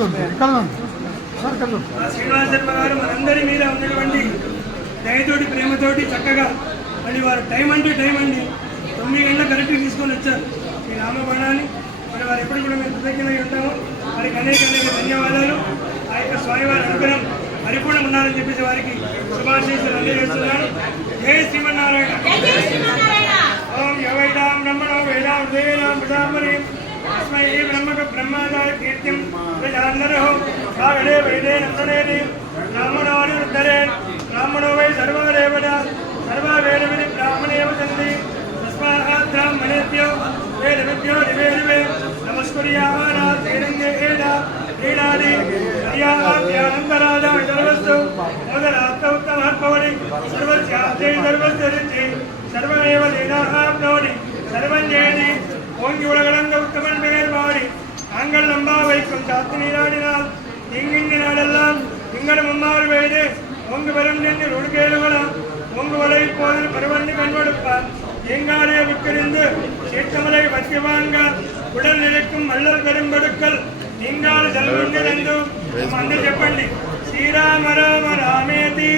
శ్రీనివాస గారు మనందరి మీద ఉన్నటువంటి దయతోటి ప్రేమతోటి చక్కగా మళ్ళీ వారు టైం అంటే టైం అండి తొమ్మిది గంటల కరెక్ట్గా తీసుకొని వచ్చారు ఈ నామబాణాన్ని మరి వారు ఎప్పుడు కూడా మేము కృతజ్ఞతగా ఉంటాము వారికి అనేక అనేక ధన్యవాదాలు ఆ యొక్క స్వామివారి అనుగ్రహం పరిపూర్ణం ఉన్నారని చెప్పేసి వారికి శుభాశీస్సులు అందజేస్తున్నాను జయ శ్రీమన్నారాయణ ఓం యవైడాం బ్రహ్మణం వేదాం దేవేనాం బ్రహ్మణి కీర్తి நானே வைதேன் அந்தனேதி பிரம்மணோடு உத்தரேன் பிராமணோவை சர்வதேவதா சர்வ வேதவிதி பிராமணேவ சந்தி தஸ்மாஹாத்யாம் மனேத்யோ வேதவித்யோ நிவேதிவே நமஸ்குரியாக நான் தேனங்கே ஏடா ீடாதி ध्यानंदराजाय सर्वस्तु मोदरात्तोत्तमहर्पवणि सर्वस्यास्ते सर्वस्य ऋचि सर्वमेव लीलाः प्रोणि सर्वञ्जेति ஓங்கி உலகளந்த உத்தமன் பெயர் பாடி நாங்கள் நம்பாவை கொஞ்சம் சாத்து ಇಂಗಿಂಗ ನಾಳೆಲ್ಲ ಇಂಗನ ಮುಮ್ಮಾರು ವೇಳೆ ಒಂದು ಬರಂಡೆಂದು ಹುಡುಗೇಳುಗಳ ಒಂದು ಒಲೆ ಪೋದಲು ಪರವನ್ನು ಕಣ್ವடுப்ப எங்காரே விக்கிருந்து சீட்டமலை வசிவாங்க உடல் நிலைக்கும் மல்லல் பெரும்படுக்கள் நீங்கால் செல்வந்திருந்து அந்த செப்பள்ளி ஸ்ரீராம ராம ராமேதி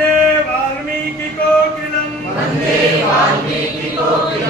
वन्दे वाल्मीकिकोकिलम् वन्दे वाल्मीकिकोकिलम्